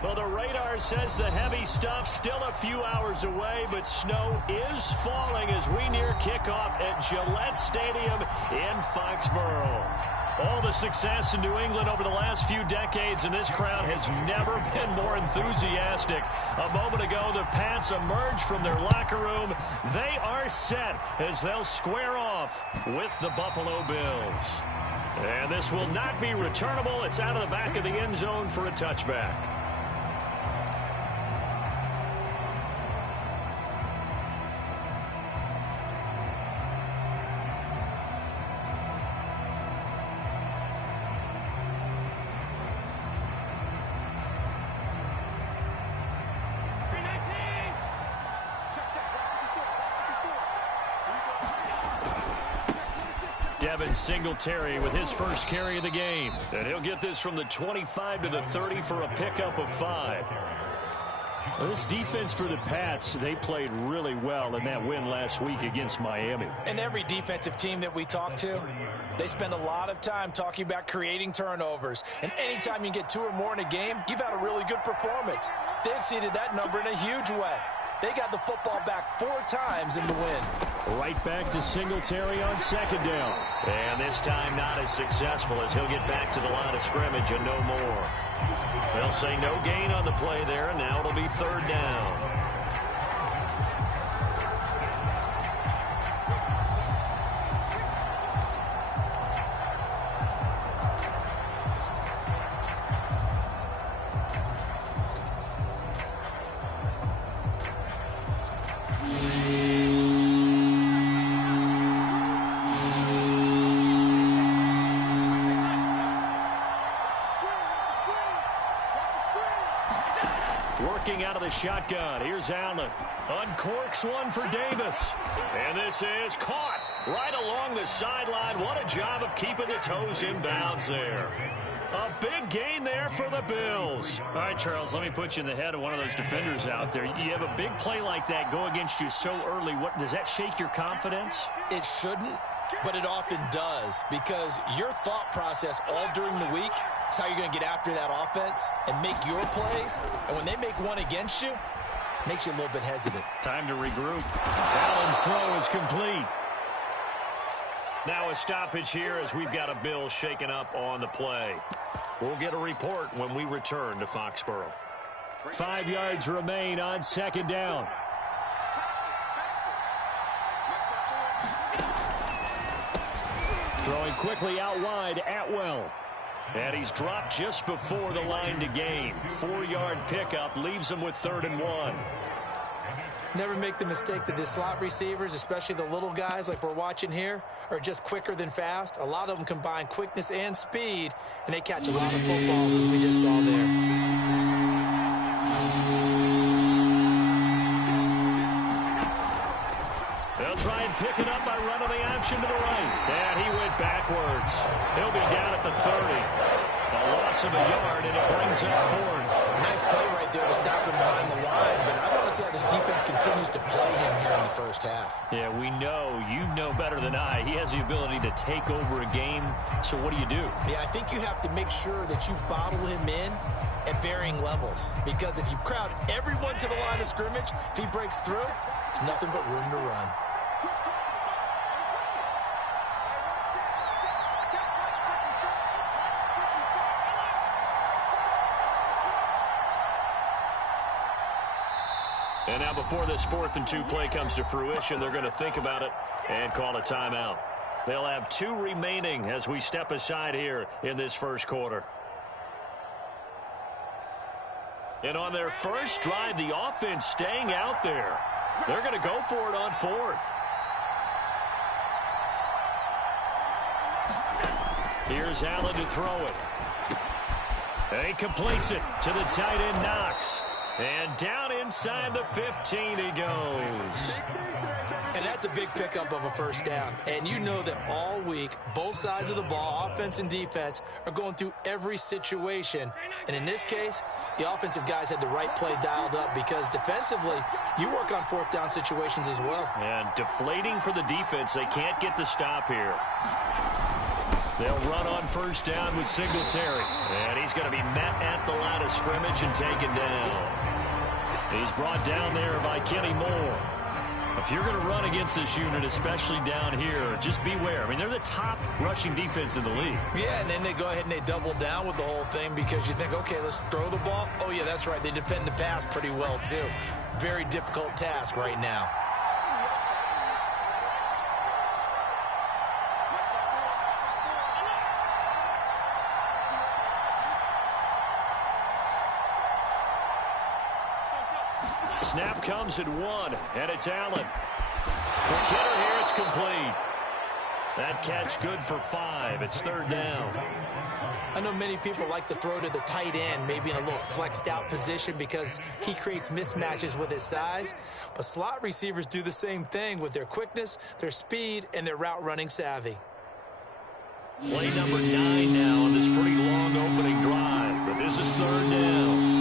Well, the radar says the heavy stuff still a few hours away, but snow is falling as we near kickoff at Gillette Stadium in Foxborough. All the success in New England over the last few decades, and this crowd has never been more enthusiastic. A moment ago, the Pats emerged from their locker room. They are set as they'll square off with the Buffalo Bills. And this will not be returnable. It's out of the back of the end zone for a touchback. Singletary with his first carry of the game. And he'll get this from the 25 to the 30 for a pickup of 5. Well, this defense for the Pats, they played really well in that win last week against Miami. And every defensive team that we talk to, they spend a lot of time talking about creating turnovers. And anytime you get 2 or more in a game, you've had a really good performance. They exceeded that number in a huge way. They got the football back 4 times in the win. Right back to Singletary on second down. And this time not as successful as he'll get back to the line of scrimmage and no more. They'll say no gain on the play there, and now it'll be 3rd down. Out of the shotgun. Here's Allen. Uncorks one for Davis. And this is caught right along the sideline. What a job of keeping the toes in bounds there. A big gain there for the Bills. All right, Charles, let me put you in the head of one of those defenders out there. You have a big play like that go against you so early. What does that shake your confidence? It shouldn't, but it often does, because your thought process all during the week is how you're going to get after that offense and make your plays. And when they make one against you, it makes you a little bit hesitant. Time to regroup. Allen's throw is complete. Now a stoppage here as we've got a Bill shaken up on the play. We'll get a report when we return to Foxborough. 5 yards remain on second down. Throwing quickly out wide, Atwell. And he's dropped just before the line to gain. 4-yard pickup leaves him with 3rd and 1. Never make the mistake that the slot receivers, especially the little guys like we're watching here, are just quicker than fast. A lot of them combine quickness and speed, and they catch a lot of footballs, as we just saw there. They'll try and pick it up by running the option to the right. And he went backwards. He'll be down at the 30. A loss of a yard, and it brings up 4th. Nice play right there to stop him behind the line, but I want to see how this defense continues to play him here in the first half. Yeah, we know. You know better than I. He has the ability to take over a game, so what do you do? Yeah, I think you have to make sure that you bottle him in at varying levels, because if you crowd everyone to the line of scrimmage, if he breaks through, there's nothing but room to run. And now before this 4th and 2 play comes to fruition, they're going to think about it and call a timeout. They'll have 2 remaining as we step aside here in this first quarter. And on their first drive, the offense staying out there. They're going to go for it on 4th. Here's Allen to throw it. And he completes it to the tight end, Knox. And down inside the 15 he goes. And that's a big pickup of a first down. And you know that all week, both sides of the ball, offense and defense, are going through every situation. And in this case, the offensive guys had the right play dialed up, because defensively, you work on 4th down situations as well. And deflating for the defense. They can't get the stop here. They'll run on first down with Singletary. And he's going to be met at the line of scrimmage and taken down. He's brought down there by Kenny Moore. If you're going to run against this unit, especially down here, just beware. I mean, they're the top rushing defense in the league. Yeah, and then they go ahead and they double down with the whole thing because you think, okay, let's throw the ball. Oh, yeah, that's right. They defend the pass pretty well, too. Very difficult task right now. Snap comes at 1, and it's Allen. For Kidder here, it's complete. That catch good for 5. It's third down. I know many people like to throw to the tight end, maybe in a little flexed out position because he creates mismatches with his size. But slot receivers do the same thing with their quickness, their speed, and their route running savvy. Play number 9 now on this pretty long opening drive. But this is third down.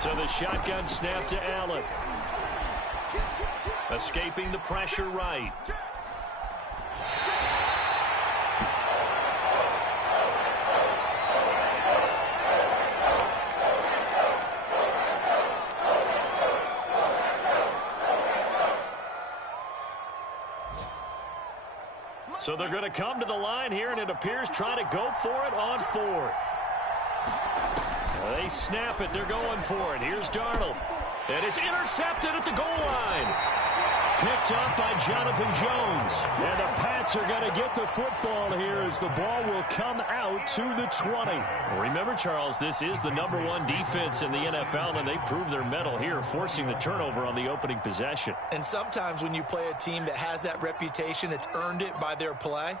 So the shotgun snap to Allen. Escaping the pressure right. So they're going to come to the line here, and it appears trying to go for it on fourth. They snap it. They're going for it. Here's Darnold. And it's intercepted at the goal line. Picked up by Jonathan Jones. And the Pats are going to get the football here as the ball will come out to the 20. Remember, Charles, this is the #1 defense in the NFL, and they prove their mettle here, forcing the turnover on the opening possession. And sometimes when you play a team that has that reputation, that's earned it by their play,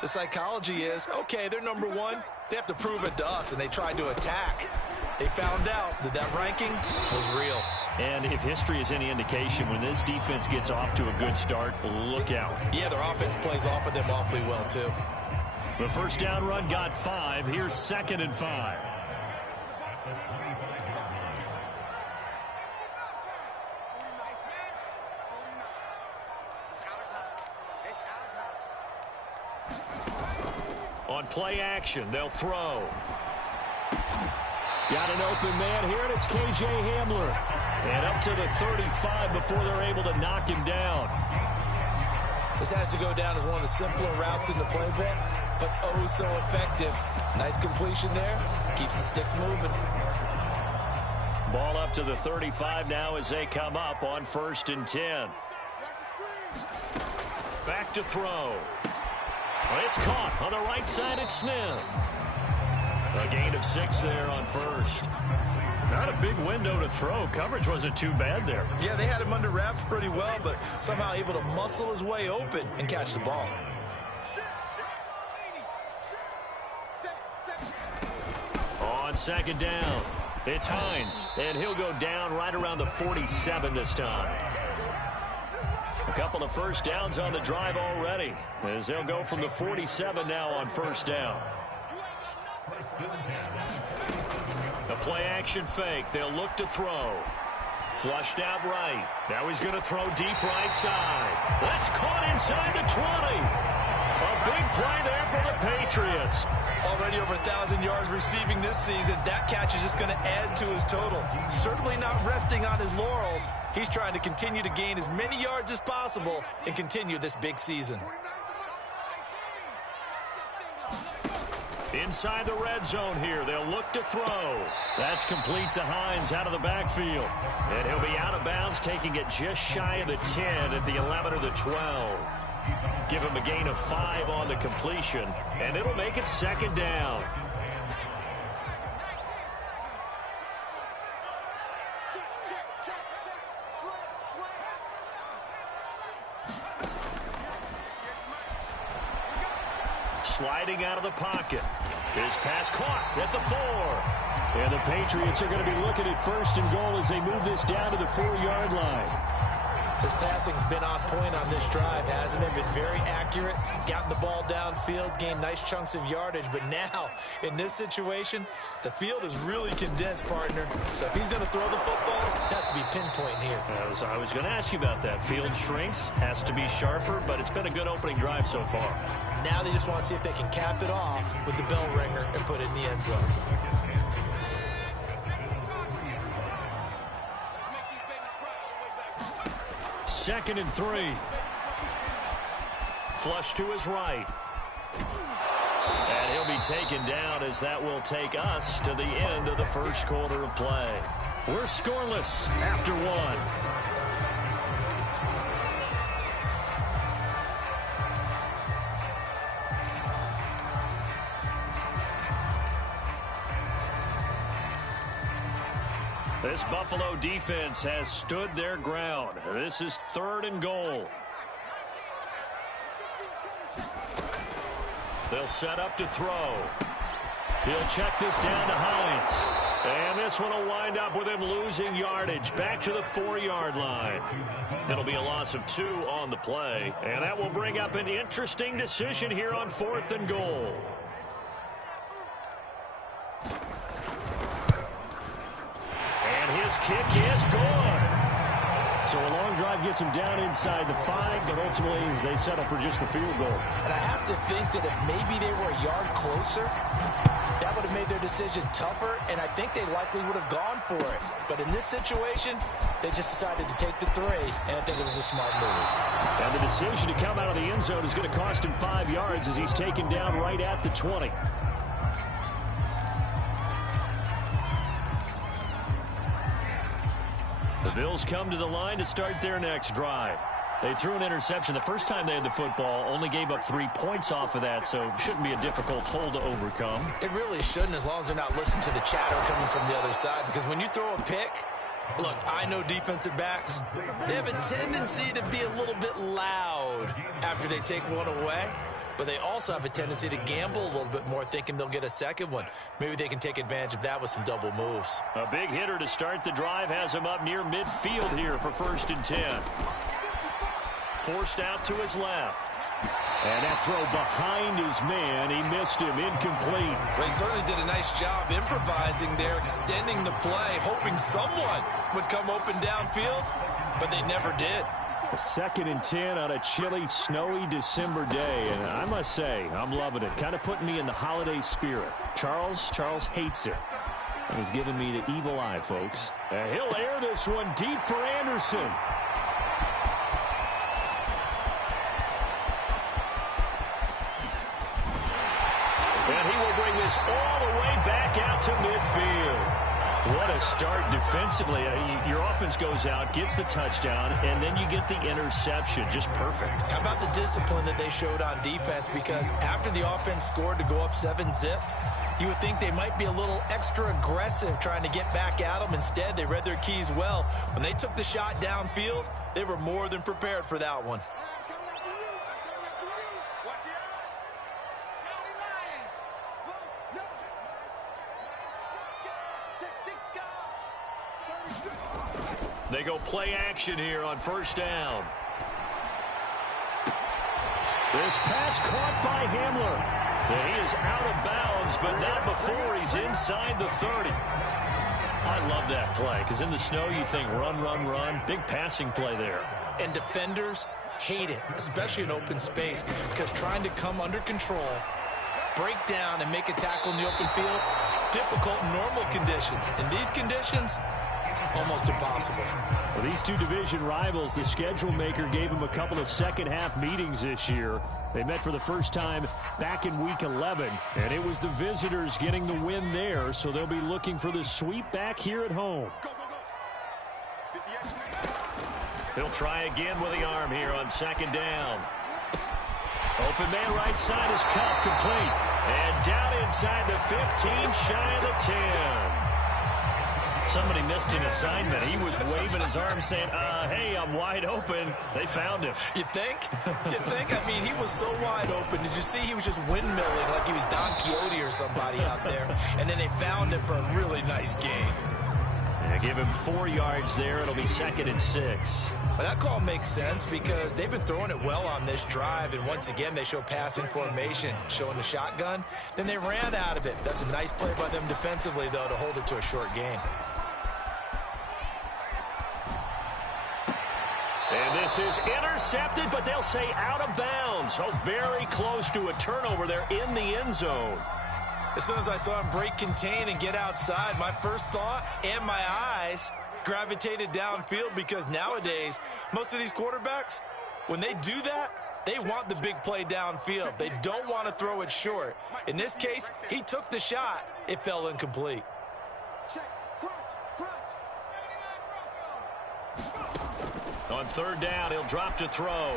the psychology is, okay, they're #1. They have to prove it to us, and they tried to attack. They found out that that ranking was real. And if history is any indication, when this defense gets off to a good start, look out. Yeah, their offense plays off of them awfully well, too. The first down run got 5. Here's 2nd and 5. On play action, they'll throw. Got an open man here, and it's K.J. Hamler. And up to the 35 before they're able to knock him down. This has to go down as one of the simpler routes in the playbook, but oh so effective. Nice completion there. Keeps the sticks moving. Ball up to the 35 now as they come up on 1st and 10. Back to throw. It's caught on the right side at Smith. A gain of 6 there on 1st. Not a big window to throw. Coverage wasn't too bad there. Yeah, they had him under wraps pretty well, but somehow able to muscle his way open and catch the ball. On 2nd down, it's Hines, and he'll go down right around the 47 this time. A couple of first downs on the drive already, as they'll go from the 47 now on 1st down. The play action fake. They'll look to throw. Flushed out right. Now he's going to throw deep right side. That's caught inside the 20. A big play there for the Patriots. Already over 1,000 yards receiving this season. That catch is just going to add to his total. Certainly not resting on his laurels. He's trying to continue to gain as many yards as possible and continue this big season. Inside the red zone here, they'll look to throw. That's complete to Hines out of the backfield. And he'll be out of bounds, taking it just shy of the 10 at the 11 or the 12. Give him a gain of 5 on the completion, and it'll make it 2nd down. Sliding out of the pocket. His pass caught at the 4. And the Patriots are going to be looking at 1st and goal as they move this down to the 4-yard line. His passing's been on point on this drive, hasn't it? Been very accurate, gotten the ball downfield, gained nice chunks of yardage. But now, in this situation, the field is really condensed, partner. So if he's going to throw the football, it has to be pinpoint here. I was going to ask you about that. Field shrinks, has to be sharper, but it's been a good opening drive so far. Now they just want to see if they can cap it off with the bell ringer and put it in the end zone. Second and 3. Flush to his right. And he'll be taken down as that will take us to the end of the first quarter of play. We're scoreless after one. This Buffalo defense has stood their ground. This is 3rd and goal. They'll set up to throw. He'll check this down to Hines. And this one will wind up with him losing yardage back to the 4-yard line. It'll be a loss of 2 on the play. And that will bring up an interesting decision here on 4th and goal. His kick is good. So a long drive gets him down inside the 5, but ultimately they settle for just the field goal. And I have to think that if maybe they were a yard closer, that would have made their decision tougher, and I think they likely would have gone for it. But in this situation, they just decided to take the 3, and I think it was a smart move. And the decision to come out of the end zone is going to cost him 5 yards as he's taken down right at the 20. The Bills come to the line to start their next drive. They threw an interception the first time they had the football, only gave up 3 points off of that, so shouldn't be a difficult hole to overcome. It really shouldn't, as long as they're not listening to the chatter coming from the other side, because when you throw a pick, look, I know defensive backs, they have a tendency to be a little bit loud after they take one away. But they also have a tendency to gamble a little bit more, thinking they'll get a second one. Maybe they can take advantage of that with some double moves. A big hitter to start the drive has him up near midfield here for 1st and 10. Forced out to his left. And that throw behind his man, he missed him, incomplete. They certainly did a nice job improvising there, extending the play, hoping someone would come open downfield, but they never did. A 2nd and 10 on a chilly, snowy December day. And I must say, I'm loving it. Kind of putting me in the holiday spirit. Charles hates it. And he's giving me the evil eye, folks. And he'll air this one deep for Anderson. And he will bring this all the way back out to midfield. What a start defensively. Your offense goes out, gets the touchdown, and then you get the interception. Just perfect. How about the discipline that they showed on defense? Because after the offense scored to go up 7-zip, you would think they might be a little extra aggressive trying to get back at them. Instead, they read their keys well. When they took the shot downfield, they were more than prepared for that one. They go play action here on 1st down. This pass caught by Hamler. He is out of bounds, but not before he's inside the 30. I love that play, because in the snow you think run, run, run. Big passing play there. And defenders hate it, especially in open space, because trying to come under control, break down, and make a tackle in the open field, difficult in normal conditions. In these conditions, almost impossible. Well, these two division rivals, the schedule maker gave them a couple of second-half meetings this year. They met for the first time back in Week 11, and it was the visitors getting the win there, so they'll be looking for the sweep back here at home. He'll try again with the arm here on 2nd down. Open man right side is caught, complete. And down inside the 15, shy of the 10. Somebody missed an assignment. He was waving his arm saying, hey, I'm wide open. They found him. You think? You think? I mean, he was so wide open. Did you see he was just windmilling like he was Don Quixote or somebody out there? And then they found him for a really nice gain. They give him 4 yards there. It'll be 2nd and 6. Well, that call makes sense because they've been throwing it well on this drive, and once again, they show passing formation, showing the shotgun. Then they ran out of it. That's a nice play by them defensively, though, to hold it to a short gain. And this is intercepted, but they'll say out of bounds. So very close to a turnover there in the end zone. As soon as I saw him break contain and get outside, my first thought and my eyes gravitated downfield, because nowadays, most of these quarterbacks, when they do that, they want the big play downfield. They don't want to throw it short. In this case, he took the shot. It fell incomplete. On 3rd down, he'll drop to throw.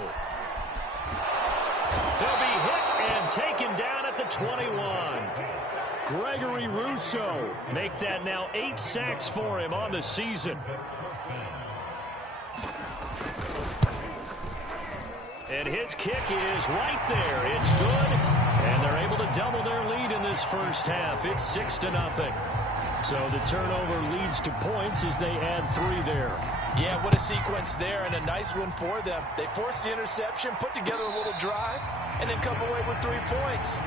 He'll be hit and taken down at the 21. Gregory Rousseau make that now 8 sacks for him on the season. And his kick is right there. It's good. And they're able to double their lead in this first half. It's 6-0. So the turnover leads to points as they add 3 there. Yeah, what a sequence there, and a nice one for them. They forced the interception, put together a little drive, and then come away with 3 points.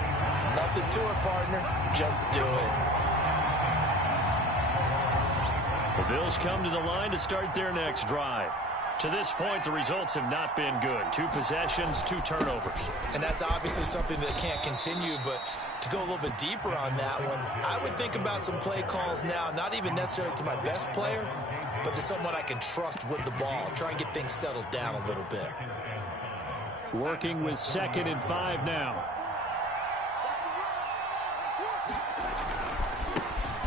Nothing to it, partner. Just do it. The Bills come to the line to start their next drive. To this point, the results have not been good. 2 possessions, 2 turnovers. And that's obviously something that can't continue, but to go a little bit deeper on that one, I would think about some play calls now, not even necessarily to my best player, but to someone I can trust with the ball. Try and get things settled down a little bit. Working with 2nd and 5 now.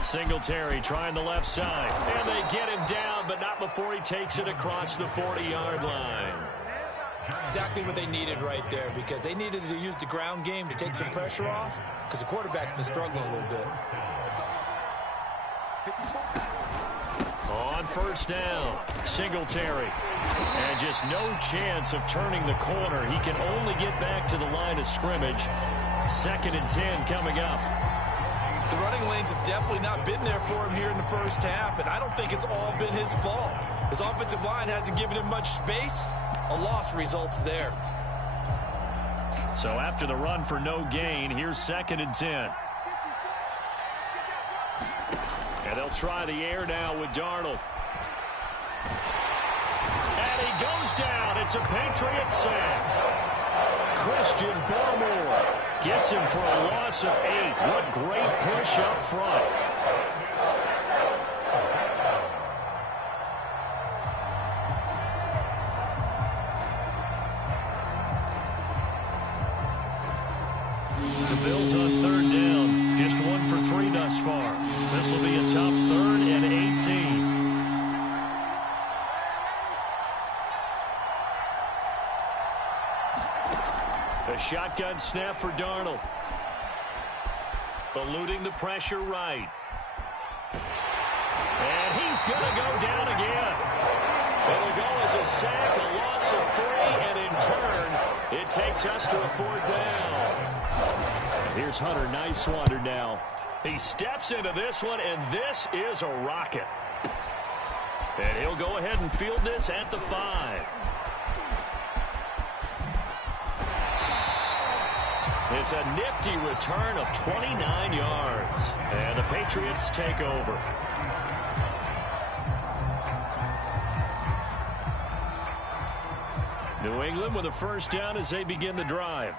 Singletary trying the left side. And they get him down, but not before he takes it across the 40-yard line. Exactly what they needed right there, because they needed to use the ground game to take some pressure off, because the quarterback's been struggling a little bit. On 1st down, Singletary. And just no chance of turning the corner. He can only get back to the line of scrimmage. 2nd and 10 coming up. The running lanes have definitely not been there for him here in the first half, and I don't think it's all been his fault. His offensive line hasn't given him much space. A loss results there. So after the run for no gain, here's 2nd and 10. And they'll try the air now with Darnold. And he goes down. It's a Patriot sack. Christian Barmore gets him for a loss of 8. What great push up front. The Bills on 3rd down. Just 1 for 3 thus far. This will be a tough 3rd and 18. A shotgun snap for Darnold. Eluding the pressure right. And he's going to go down again. It'll go as a sack, a loss of 3, and in turn, it takes us to a 4th down. Here's Hunter Nicewander now. He steps into this one, and this is a rocket. And he'll go ahead and field this at the 5. It's a nifty return of 29 yards. And the Patriots take over. New England with a 1st down as they begin the drive.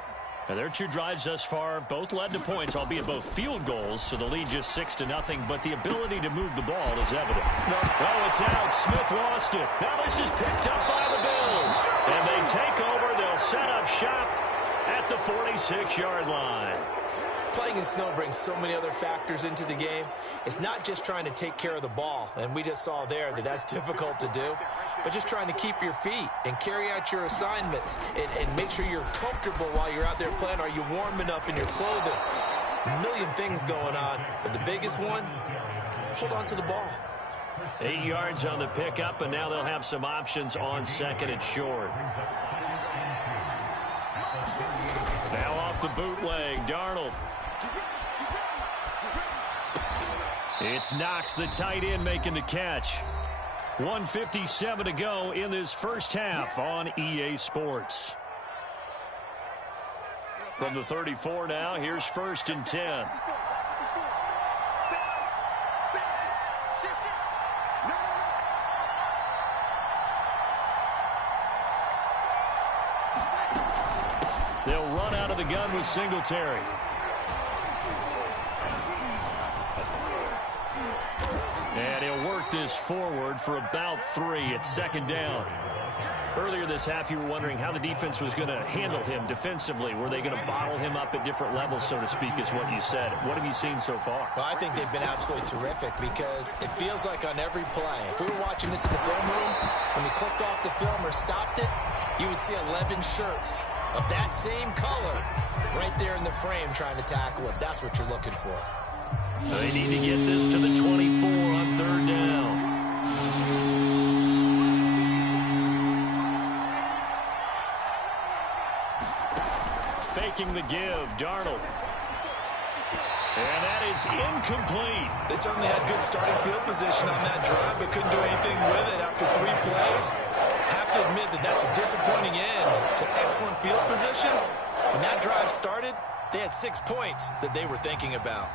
And their 2 drives thus far both led to points, albeit both field goals, so the lead just 6-0, but the ability to move the ball is evident. Oh, it's out. Smith lost it. Now this is picked up by the Bills. And they take over. They'll set up shop at the 46-yard line. Playing in snow brings so many other factors into the game. It's not just trying to take care of the ball, and we just saw there that that's difficult to do, but just trying to keep your feet and carry out your assignments and make sure you're comfortable while you're out there playing. Are you warm enough in your clothing? A million things going on, but the biggest one, hold on to the ball. 8 yards on the pickup, and now they'll have some options on 2nd and short. Now off the bootleg, Darnold. It's Knox, the tight end, making the catch. 1:57 to go in this first half on EA Sports. From the 34 now, here's 1st and 10. They'll run out of the gun with Singletary. And he'll work this forward for about 3 at 2nd down. Earlier this half, you were wondering how the defense was going to handle him defensively. Were they going to bottle him up at different levels, so to speak, is what you said. What have you seen so far? Well, I think they've been absolutely terrific because it feels like on every play, if we were watching this in the film room, when he clicked off the film or stopped it, you would see 11 shirts of that same color right there in the frame trying to tackle him. That's what you're looking for. They need to get this to the 24 on 3rd down. Faking the give, Darnold. And that is incomplete. They certainly had good starting field position on that drive, but couldn't do anything with it after 3 plays. Have to admit that that's a disappointing end to excellent field position. When that drive started, they had 6 points that they were thinking about.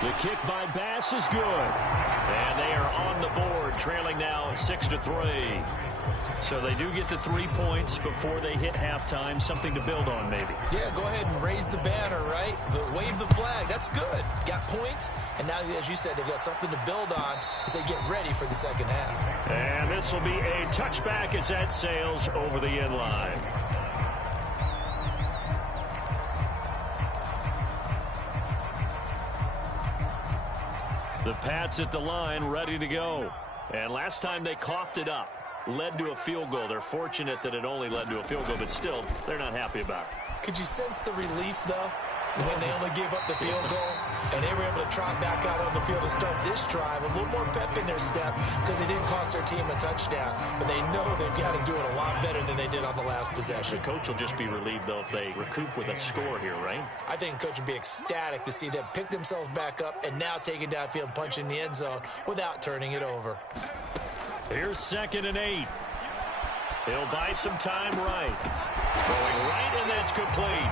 The kick by Bass is good. And they are on the board, trailing now 6-3. So they do get to 3 points before they hit halftime. Something to build on, maybe. Yeah, go ahead and raise the banner, right? Wave the flag. That's good. Got points. And now, as you said, they've got something to build on as they get ready for the second half. And this will be a touchback as that sails over the end line. The Pats at the line, ready to go. And last time they coughed it up, led to a field goal. They're fortunate that it only led to a field goal, but still, they're not happy about it. Could you sense the relief, though, when they only gave up the field goal and they were able to trot back out on the field and start this drive? A little more pep in their step because they didn't cost their team a touchdown, but they know they've got to do it a lot better than they did on the last possession. The coach will just be relieved, though, if they recoup with a score here, right? I think the coach would be ecstatic to see them pick themselves back up and now take it downfield and punch in the end zone without turning it over. Here's 2nd and 8. He'll buy some time right. Throwing right, and that's complete.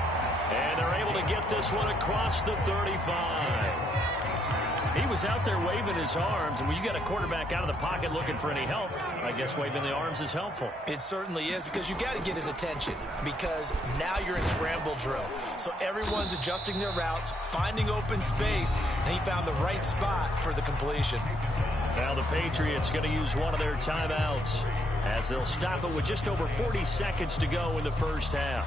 And they're able to get this one across the 35. He was out there waving his arms, and when you got a quarterback out of the pocket looking for any help, I guess waving the arms is helpful. It certainly is, because you got to get his attention, because now you're in scramble drill. So everyone's adjusting their routes, finding open space, and he found the right spot for the completion. Now the Patriots going to use one of their timeouts as they'll stop it with just over 40 seconds to go in the first half.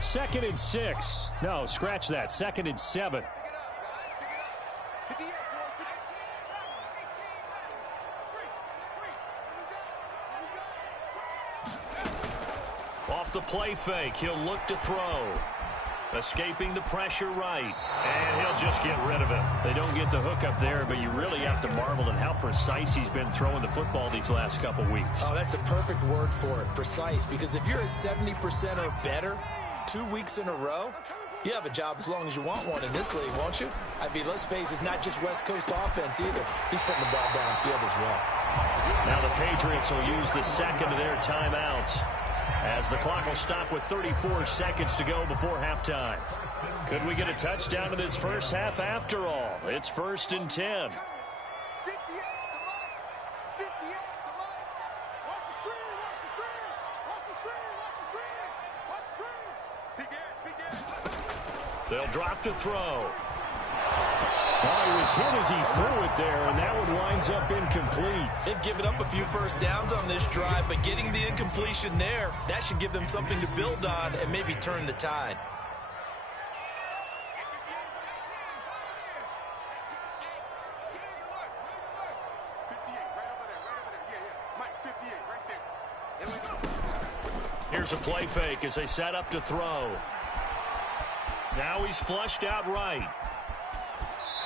2nd and 6. No, scratch that. 2nd and 7. Off the play fake, he'll look to throw. Escaping the pressure right. And he'll just get rid of it. They don't get the hook up there, but you really have to marvel at how precise he's been throwing the football these last couple weeks. Oh, that's the perfect word for it, precise. Because if you're at 70% or better 2 weeks in a row, you have a job as long as you want one in this league, won't you? I mean, let's face it, it's not just West Coast offense either. He's putting the ball downfield as well. Now the Patriots will use the second of their timeouts, as the clock will stop with 34 seconds to go before halftime. Could we get a touchdown in this first half after all? It's 1st and 10. They'll drop to throw. Oh, he was hit as he threw it there, and that one winds up incomplete. They've given up a few first downs on this drive, but getting the incompletion there, that should give them something to build on and maybe turn the tide. Here's a play fake as they set up to throw. Now he's flushed out right.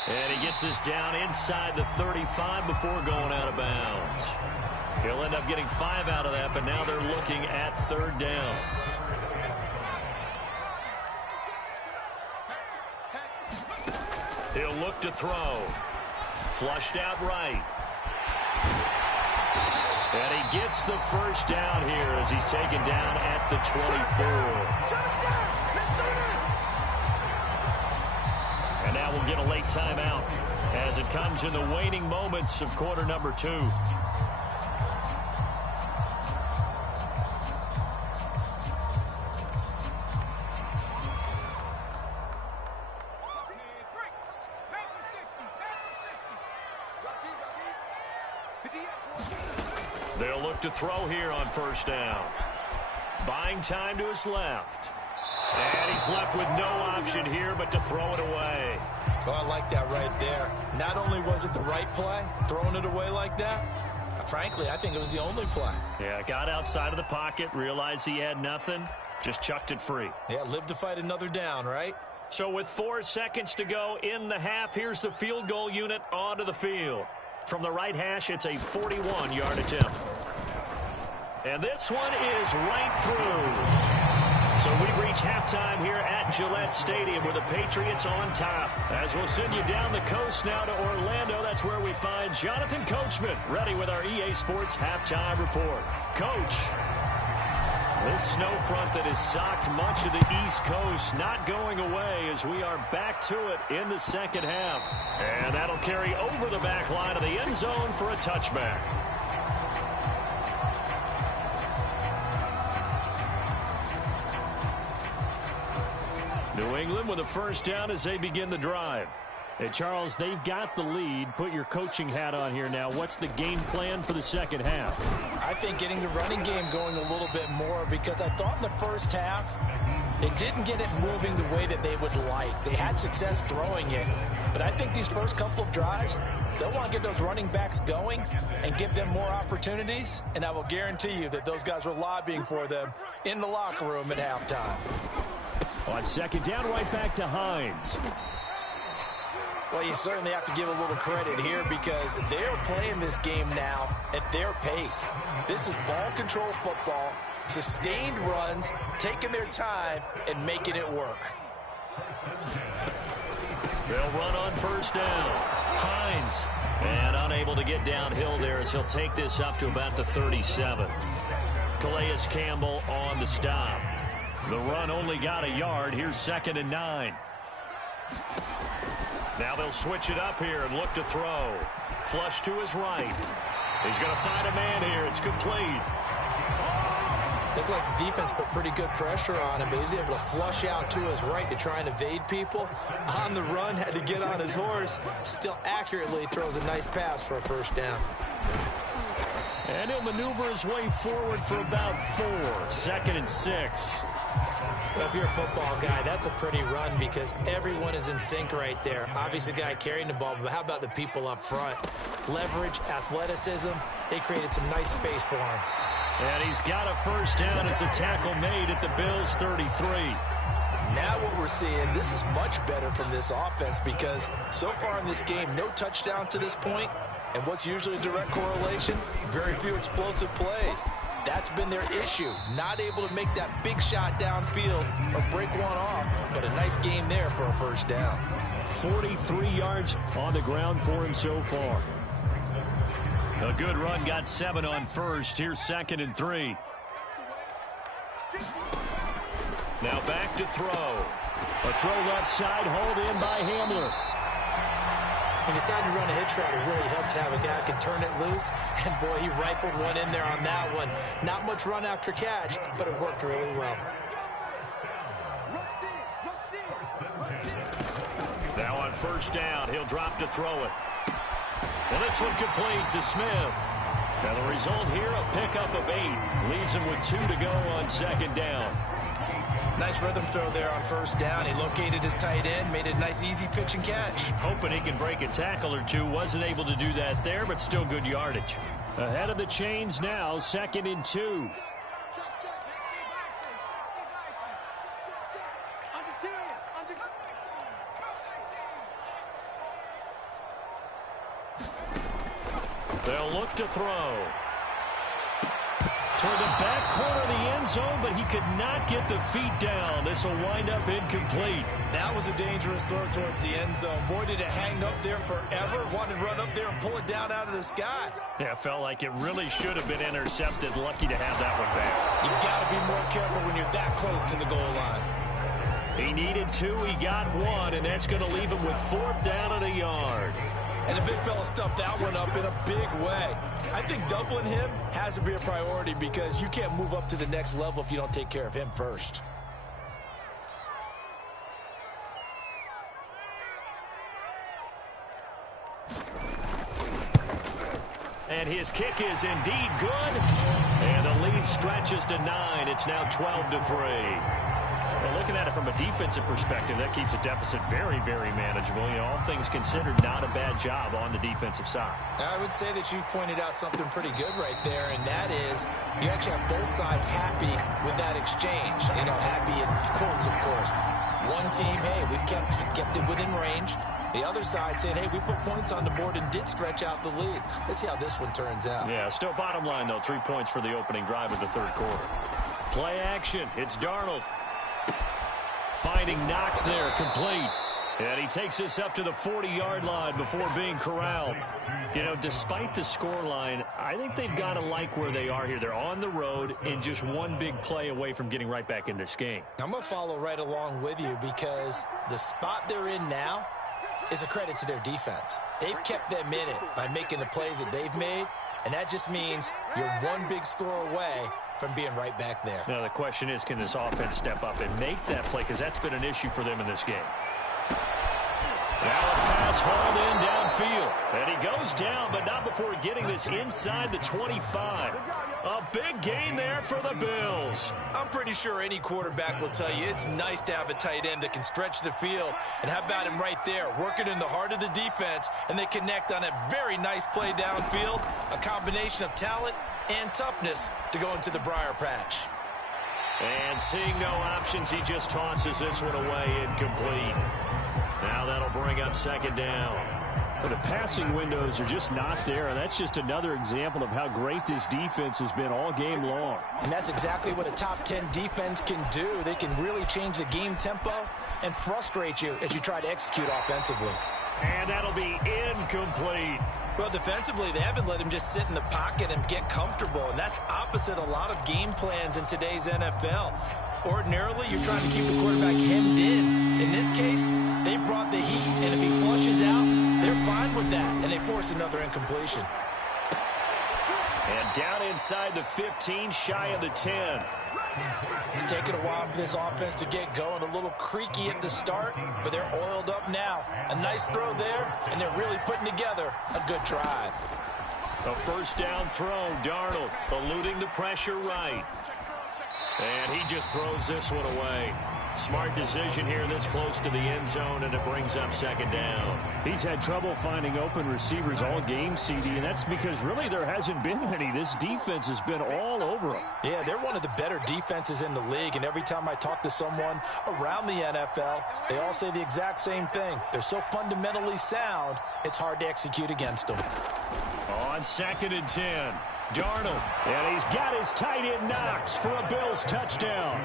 And he gets this down inside the 35 before going out of bounds. He'll end up getting 5 out of that, but now they're looking at 3rd down. He'll look to throw. Flushed out right. And he gets the first down here as he's taken down at the 24. And now we'll get a late timeout as it comes in the waning moments of quarter number 2. They'll look to throw here on first down. Buying time to his left. And he's left with no option here but to throw it away. Oh, I like that right there. Not only was it the right play, throwing it away like that, frankly, I think it was the only play. Yeah, got outside of the pocket, realized he had nothing, just chucked it free. Yeah, live to fight another down, right? So with 4 seconds to go in the half, here's the field goal unit onto the field. From the right hash, it's a 41-yard attempt. And this one is right through. So we've reached halftime here at Gillette Stadium with the Patriots on top. As we'll send you down the coast now to Orlando, that's where we find Jonathan Coachman ready with our EA Sports halftime report. Coach, this snow front that has socked much of the East Coast not going away as we are back to it in the second half. And that'll carry over the back line of the end zone for a touchback. New England with a first down as they begin the drive. Hey, Charles, they've got the lead. Put your coaching hat on here now. What's the game plan for the second half? I think getting the running game going a little bit more because I thought in the first half they didn't get it moving the way that they would like. They had success throwing it, but I think these first couple of drives, they'll want to get those running backs going and give them more opportunities, and I will guarantee you that those guys were lobbying for them in the locker room at halftime. On second down, right back to Hines. Well, you certainly have to give a little credit here because they're playing this game now at their pace. This is ball control football, sustained runs, taking their time and making it work. They'll run on first down. Hines, and unable to get downhill there as he'll take this up to about the 37. Calais Campbell on the stop. The run only got a yard. Here's 2nd and 9. Now they'll switch it up here and look to throw. Flush to his right. He's going to find a man here. It's complete. Looked like the defense put pretty good pressure on him, but he's able to flush out to his right to try and evade people. On the run, had to get on his horse. Still accurately throws a nice pass for a first down. And he'll maneuver his way forward for about 4. 2nd and 6. Well, if you're a football guy, that's a pretty run because everyone is in sync right there. Obviously, the guy carrying the ball, but how about the people up front? Leverage, athleticism, they created some nice space for him. And he's got a first down as a tackle made at the Bills' 33. Now what we're seeing, this is much better from this offense because so far in this game, no touchdown to this point, and what's usually a direct correlation? Very few explosive plays. That's been their issue. Not able to make that big shot downfield or break one off, but a nice game there for a first down. 43 yards on the ground for him so far. A good run, got 7 on first. Here's 2nd and 3. Now back to throw. A throw left side, hauled in by Hamler. He decided to run a hitch route. It really helps to have a guy who can turn it loose. And, boy, he rifled one in there on that one. Not much run after catch, but it worked really well. Now on first down, he'll drop to throw it. And this one complete to Smith. Now the result here, a pickup of 8. Leaves him with 2 to go on second down. Nice rhythm throw there on first down. He located his tight end, made it a nice, easy pitch and catch. Hoping he can break a tackle or two. Wasn't able to do that there, but still good yardage. Ahead of the chains now, 2nd and 2. They'll look to throw. toward the back corner of the end zone, but he could not get the feet down. This will wind up incomplete. That was a dangerous throw towards the end zone. Boy, did it hang up there forever. Wanted to run up there and pull it down out of the sky. Yeah, it felt like it really should have been intercepted. Lucky to have that one back. You've got to be more careful when you're that close to the goal line. He needed 2, he got 1, and that's going to leave him with 4th down and a yard. And the big fella stuffed that one up in a big way. I think doubling him has to be a priority because you can't move up to the next level if you don't take care of him first. And his kick is indeed good. And the lead stretches to 9. It's now 12-3. Well, looking at it from a defensive perspective, that keeps a deficit very, very manageable. You know, all things considered, not a bad job on the defensive side. I would say that you've pointed out something pretty good right there, and that is you actually have both sides happy with that exchange. You know, happy in quotes, of course. One team, hey, we've kept it within range. The other side saying, hey, we put points on the board and did stretch out the lead. Let's see how this one turns out. Yeah, still bottom line, though, 3 points for the opening drive of the third quarter. Play action. It's Darnold. Finding Knox there, complete. And he takes this up to the 40-yard line before being corralled. You know, despite the scoreline, I think they've got to like where they are here. They're on the road and just one big play away from getting right back in this game. I'm going to follow right along with you because the spot they're in now is a credit to their defense. They've kept them in it by making the plays that they've made, and that just means you're one big score away from being right back there. Now the question is, can this offense step up and make that play? Because that's been an issue for them in this game. Now a pass hauled in downfield. And he goes down, but not before getting this inside the 25. A big gain there for the Bills. I'm pretty sure any quarterback will tell you it's nice to have a tight end that can stretch the field. And how about him right there, working in the heart of the defense, and they connect on a very nice play downfield. A combination of talent and toughness to go into the briar patch. And seeing no options, he just tosses this one away, incomplete. Now that'll bring up second down. But the passing windows are just not there, and that's just another example of how great this defense has been all game long. And that's exactly what a top 10 defense can do. They can really change the game tempo and frustrate you as you try to execute offensively. And that'll be incomplete. Well, defensively, they haven't let him just sit in the pocket and get comfortable, and that's opposite a lot of game plans in today's NFL. Ordinarily, you're trying to keep the quarterback hemmed in. In this case, they brought the heat, and if he flushes out, they're fine with that, and they force another incompletion. And down inside the 15, shy of the 10. It's taken a while for this offense to get going. A little creaky at the start, but they're oiled up now. A nice throw there, and they're really putting together a good drive. A first down throw, Darnold eluding the pressure right. And he just throws this one away. Smart decision here this close to the end zone, and it brings up second down. He's had trouble finding open receivers all game, CD, and that's because really there hasn't been many. This defense has been all over him. Yeah, they're one of the better defenses in the league, and every time I talk to someone around the NFL, they all say the exact same thing. They're so fundamentally sound, it's hard to execute against them. On second and 10, Darnold, and he's got his tight end Knox for a Bills touchdown.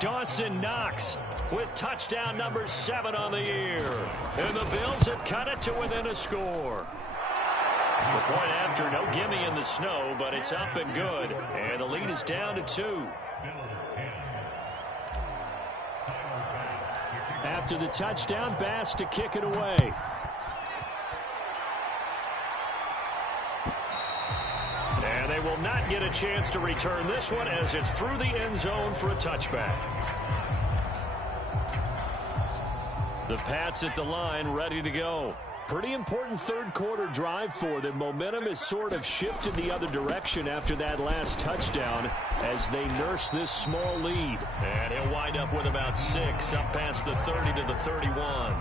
Dawson Knox with touchdown number 7 on the year. And the Bills have cut it to within a score. The point after, no gimme in the snow, but it's up and good. And the lead is down to 2. After the touchdown, Bass to kick it away. And they will not get a chance to return this one as it's through the end zone for a touchback. The Pats at the line, ready to go. Pretty important third quarter drive for them. Momentum has sort of shifted the other direction after that last touchdown as they nurse this small lead. And he'll wind up with about 6, up past the 30 to the 31.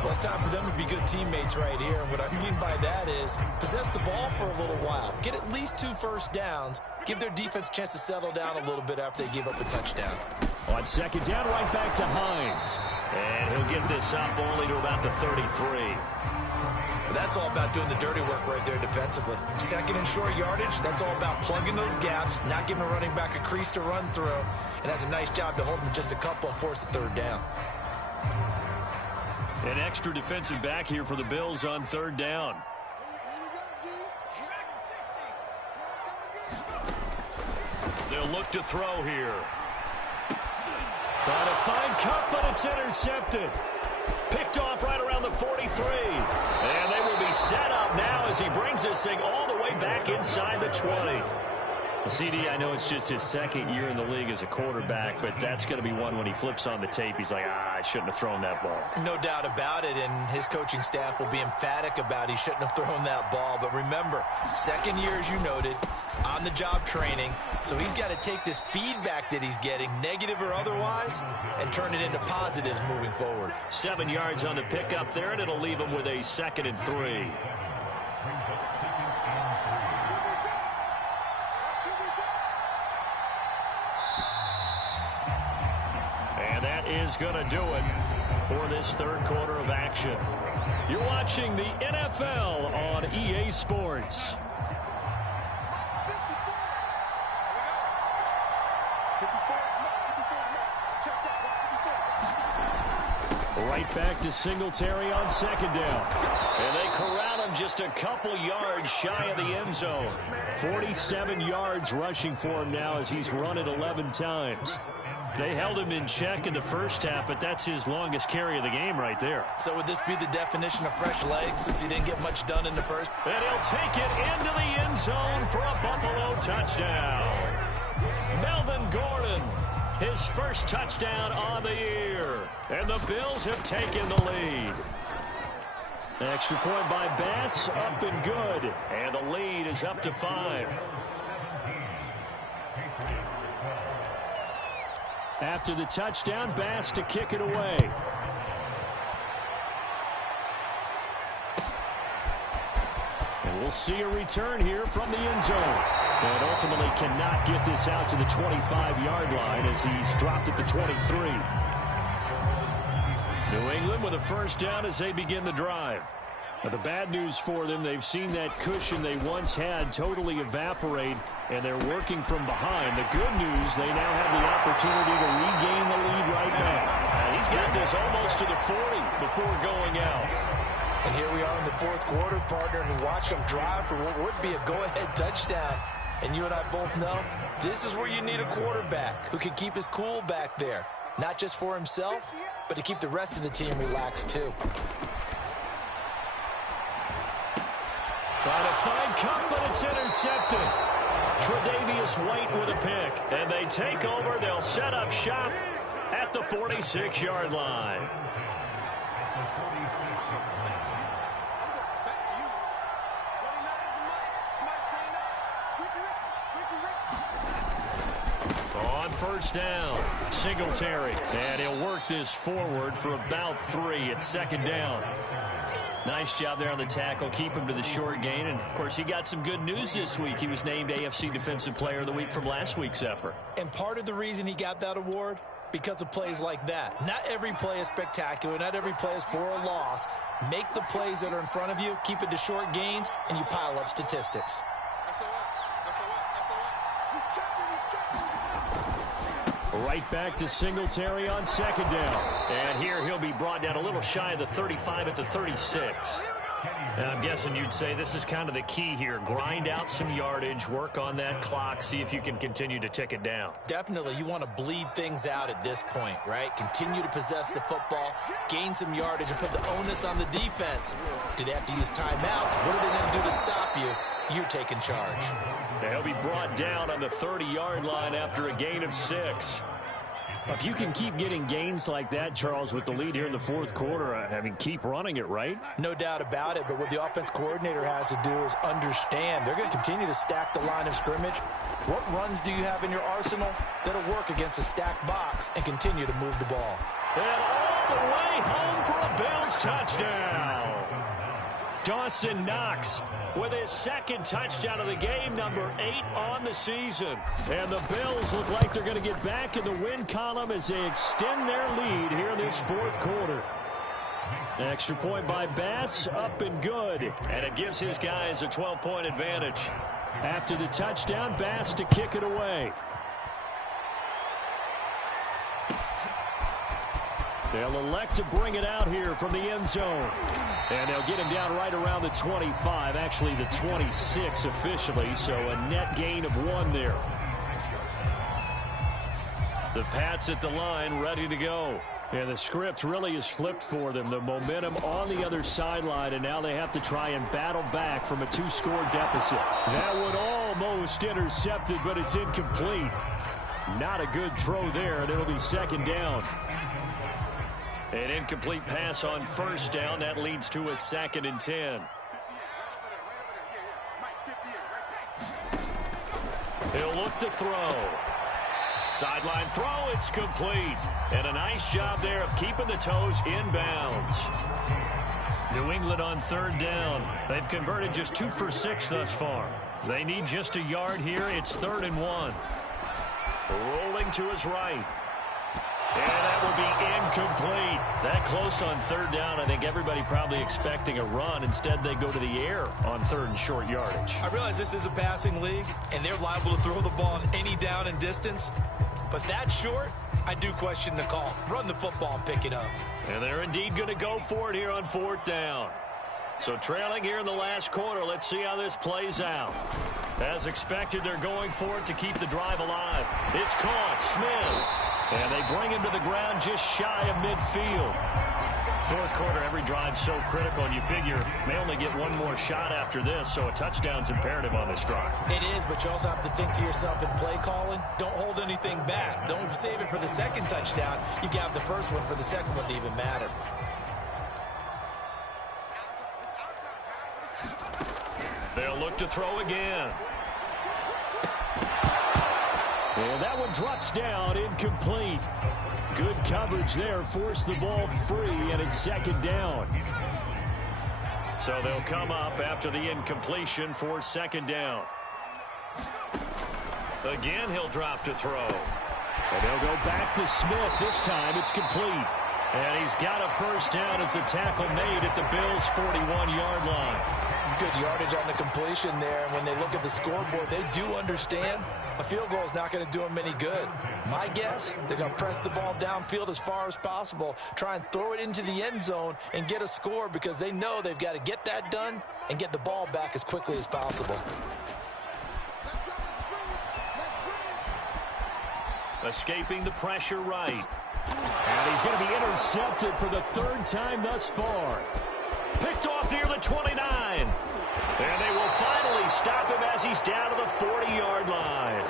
Well, it's time for them to be good teammates right here. And what I mean by that is possess the ball for a little while. Get at least 2 first downs. Give their defense a chance to settle down a little bit after they give up a touchdown. On second down, right back to Hines. And he'll get this up only to about the 33. But that's all about doing the dirty work right there defensively. Second and short yardage, that's all about plugging those gaps, not giving a running back a crease to run through, and that's a nice job to hold him just a couple and force a third down. An extra defensive back here for the Bills on third down. They'll look to throw here. Trying to find Cup, but it's intercepted. Picked off right around the 43. And they will be set up now as he brings this thing all the way back inside the 20. CD, I know it's just his second year in the league as a quarterback, but that's going to be one when he flips on the tape. He's like, I shouldn't have thrown that ball. No doubt about it, and his coaching staff will be emphatic about he shouldn't have thrown that ball. But remember, second year, as you noted, on-the-job training, so he's got to take this feedback that he's getting, negative or otherwise, and turn it into positives moving forward. 7 yards on the pickup there, and it'll leave him with a 2nd and 3. Is going to do it for this third quarter of action. You're watching the NFL on EA Sports. Right back to Singletary on second down. And they corral him just a couple yards shy of the end zone. 47 yards rushing for him now as he's run it 11 times. They held him in check in the first half, but that's his longest carry of the game right there. So would this be the definition of fresh legs since he didn't get much done in the first? And he'll take it into the end zone for a Buffalo touchdown. Melvin Gordon, his first touchdown on the year. And the Bills have taken the lead. Extra point by Bass, up and good. And the lead is up to 5. After the touchdown, Bass to kick it away. And we'll see a return here from the end zone. And ultimately cannot get this out to the 25-yard line as he's dropped at the 23. New England with a first down as they begin the drive. Now, the bad news for them, they've seen that cushion they once had totally evaporate, and they're working from behind. The good news, they now have the opportunity to regain the lead right now. And he's got this almost to the 40 before going out. And here we are in the fourth quarter, partner, and watch them drive for what would be a go-ahead touchdown. And you and I both know this is where you need a quarterback who can keep his cool back there, not just for himself, but to keep the rest of the team relaxed too. Trying to find Cup, but it's intercepted. Tre'Davious White with a pick. And they take over. They'll set up shop at the 46-yard line. On first down, Singletary. And he'll work this forward for about 3 at second down. Nice job there on the tackle. Keep him to the short gain. And, of course, he got some good news this week. He was named AFC Defensive Player of the Week from last week's effort. And part of the reason he got that award, because of plays like that. Not every play is spectacular. Not every play is for a loss. Make the plays that are in front of you, keep it to short gains, and you pile up statistics. Right back to Singletary on second down. And here he'll be brought down a little shy of the 35 at the 36. And I'm guessing you'd say this is kind of the key here. Grind out some yardage, work on that clock, see if you can continue to tick it down. Definitely. You want to bleed things out at this point, right? Continue to possess the football, gain some yardage, and put the onus on the defense. Do they have to use timeouts? What are they going to do to stop you? You're taking charge. He'll be brought down on the 30-yard line after a gain of 6. If you can keep getting gains like that, Charles, with the lead here in the fourth quarter, I mean, keep running it, right? No doubt about it, but what the offense coordinator has to do is understand. They're going to continue to stack the line of scrimmage. What runs do you have in your arsenal that'll work against a stacked box and continue to move the ball? And all the way home for a Bills touchdown. Dawson Knox with his second touchdown of the game, number 8 on the season. And the Bills look like they're going to get back in the win column as they extend their lead here in this fourth quarter. Extra point by Bass, up and good. And it gives his guys a 12-point advantage. After the touchdown, Bass to kick it away. They'll elect to bring it out here from the end zone. And they'll get him down right around the 25, actually the 26 officially, so a net gain of 1 there. The Pats at the line, ready to go. And the script really is flipped for them. The momentum on the other sideline, and now they have to try and battle back from a 2-score deficit. That one almost intercepted, but it's incomplete. Not a good throw there, and it'll be second down. An incomplete pass on first down. That leads to a 2nd and 10. He'll look to throw. Sideline throw, it's complete. And a nice job there of keeping the toes in bounds. New England on 3rd down. They've converted just 2 for 6 thus far. They need just a yard here. It's 3rd and 1. Rolling to his right. And that will be incomplete. That close on 3rd down. I think everybody probably expecting a run. Instead, they go to the air on 3rd and short yardage. I realize this is a passing league, and they're liable to throw the ball on any down and distance. But that short, I do question the call. Run the football and pick it up. And they're indeed going to go for it here on 4th down. So trailing here in the last quarter, let's see how this plays out. As expected, they're going for it to keep the drive alive. It's caught. Smith. And they bring him to the ground just shy of midfield. 4th quarter, every drive's so critical, and you figure may only get one more shot after this, so a touchdown's imperative on this drive. It is, but you also have to think to yourself in play calling, don't hold anything back. Don't save it for the 2nd touchdown. You got the first one for the 2nd one to even matter. They'll look to throw again. And that one drops down, incomplete. Good coverage there, forced the ball free, and it's 2nd down. So they'll come up after the incompletion for 2nd down. Again, he'll drop to throw. And they'll go back to Smith. This time it's complete. And he's got a first down as the tackle made at the Bills' 41-yard line. Good yardage on the completion there. And when they look at the scoreboard, they do understand a field goal is not going to do them any good. My guess, they're going to press the ball downfield as far as possible, try and throw it into the end zone and get a score because they know they've got to get that done and get the ball back as quickly as possible. Escaping the pressure right. And he's going to be intercepted for the 3rd time thus far. Picked off near the 29. And they will finally stop him as he's down to the 40-yard line.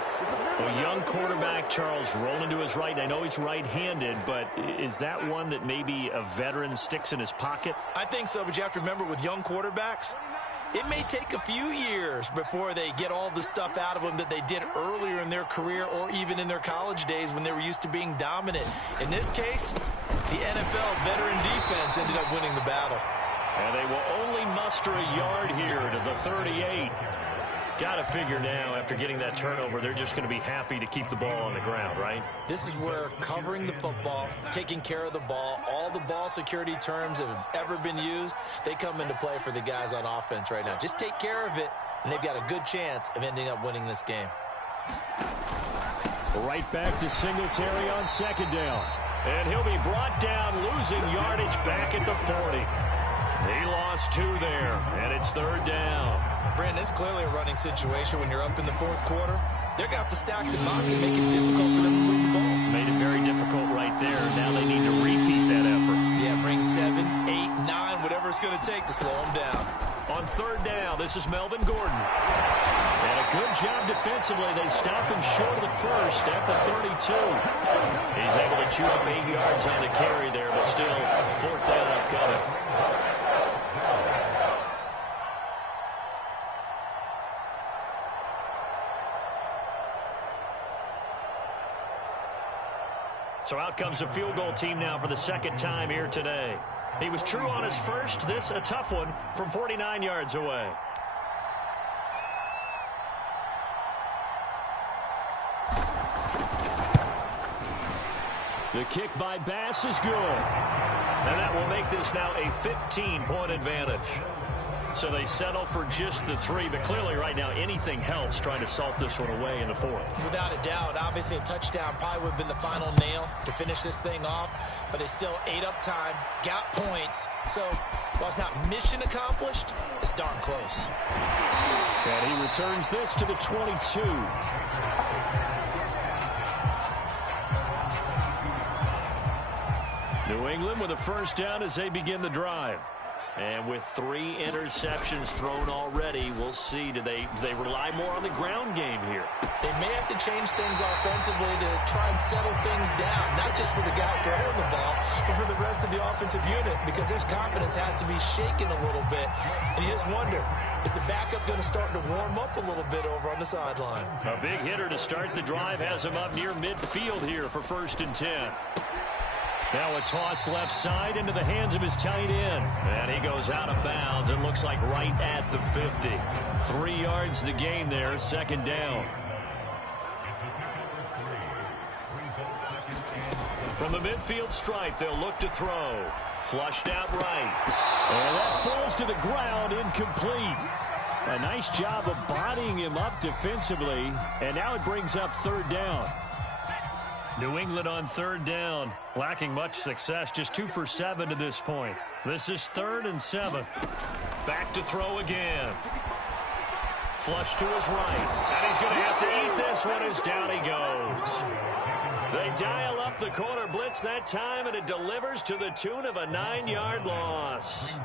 A young quarterback, Charles, rolling to his right. I know he's right-handed, but is that one that maybe a veteran sticks in his pocket? I think so, but you have to remember with young quarterbacks, it may take a few years before they get all the stuff out of them that they did earlier in their career or even in their college days when they were used to being dominant. In this case, the NFL veteran defense ended up winning the battle. And they will only muster a yard here to the 38. Got to figure now, after getting that turnover, they're just going to be happy to keep the ball on the ground, right? This is where covering the football, taking care of the ball, all the ball security terms that have ever been used, they come into play for the guys on offense right now. Just take care of it, and they've got a good chance of ending up winning this game. Right back to Singletary on 2nd down. And he'll be brought down, losing yardage back at the 40. He lost 2 there, and it's 3rd down. Brandon, it's clearly a running situation when you're up in the 4th quarter. They're going to have to stack the box and make it difficult for them to move the ball. Made it very difficult right there. Now they need to repeat that effort. Yeah, bring 7, 8, 9, whatever it's going to take to slow them down. On 3rd down, this is Melvin Gordon. And a good job defensively. They stop him short of the first at the 32. He's able to chew up 8 yards on the carry there, but still 4th down upcoming. So out comes a field goal team now for the 2nd time here today. He was true on his first. This a tough one from 49 yards away. The kick by Bass is good. And that will make this now a 15-point advantage. So they settle for just the 3, but clearly right now anything helps trying to salt this one away in the 4th. Without a doubt, obviously a touchdown probably would have been the final nail to finish this thing off, but it's still ate up time, got points. So while it's not mission accomplished, it's darn close. And he returns this to the 22. New England with a first down as they begin the drive. And with 3 interceptions thrown already, we'll see. Do they rely more on the ground game here? They may have to change things offensively to try and settle things down, not just for the guy throwing the ball, but for the rest of the offensive unit, because their confidence has to be shaken a little bit. And you just wonder, is the backup going to start to warm up a little bit over on the sideline? A big hitter to start the drive has him up near midfield here for 1st and 10. Now a toss left side into the hands of his tight end. And he goes out of bounds. It looks like right at the 50. 3 yards the gain there, 2nd down. From the midfield stripe, they'll look to throw. Flushed out right. And that falls to the ground, incomplete. A nice job of bodying him up defensively. And now it brings up 3rd down. New England on 3rd down, lacking much success, just 2 for 7 to this point. This is 3rd and 7. Back to throw again. Flush to his right, and he's going to have to eat this one as down he goes. They dial up the corner blitz that time, and it delivers to the tune of a 9-yard loss.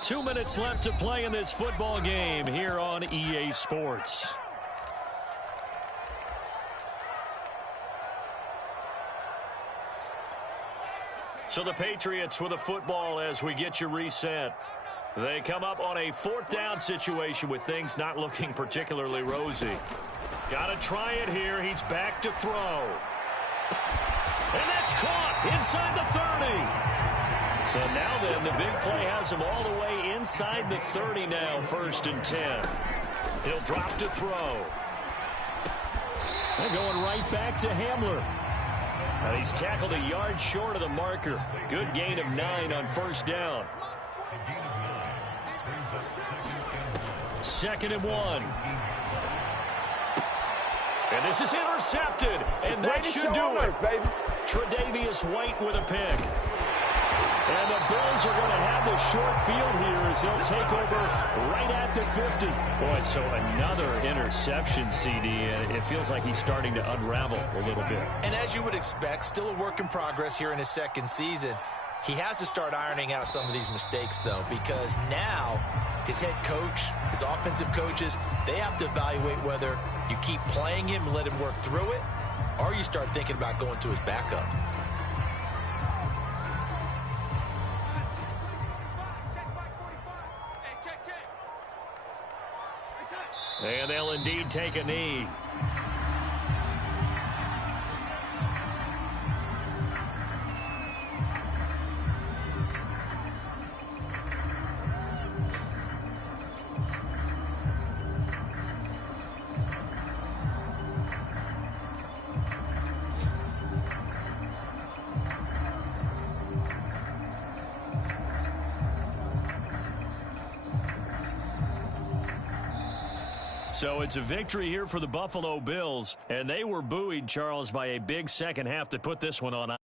2 minutes left to play in this football game here on EA Sports. So the Patriots with a football as we get you reset. They come up on a 4th down situation with things not looking particularly rosy. Got to try it here. He's back to throw. And that's caught inside the 30. So now then, the big play has him all the way inside the 30 now, 1st and 10. He'll drop to throw. They're going right back to Hamler. And he's tackled a yard short of the marker. Good gain of 9 on 1st down. 2nd and 1. And this is intercepted. And that should do it. Tre'Davious White with a pick. And the Bills are going to have the short field here as they'll take over right at the 50. Boy, so another interception, CD, and it feels like he's starting to unravel a little bit. And as you would expect, still a work in progress here in his 2nd season. He has to start ironing out some of these mistakes, though, because now his head coach, his offensive coaches, they have to evaluate whether you keep playing him and let him work through it, or you start thinking about going to his backup. And they'll indeed take a knee. So it's a victory here for the Buffalo Bills, and they were buoyed, Charles, by a big second half to put this one on.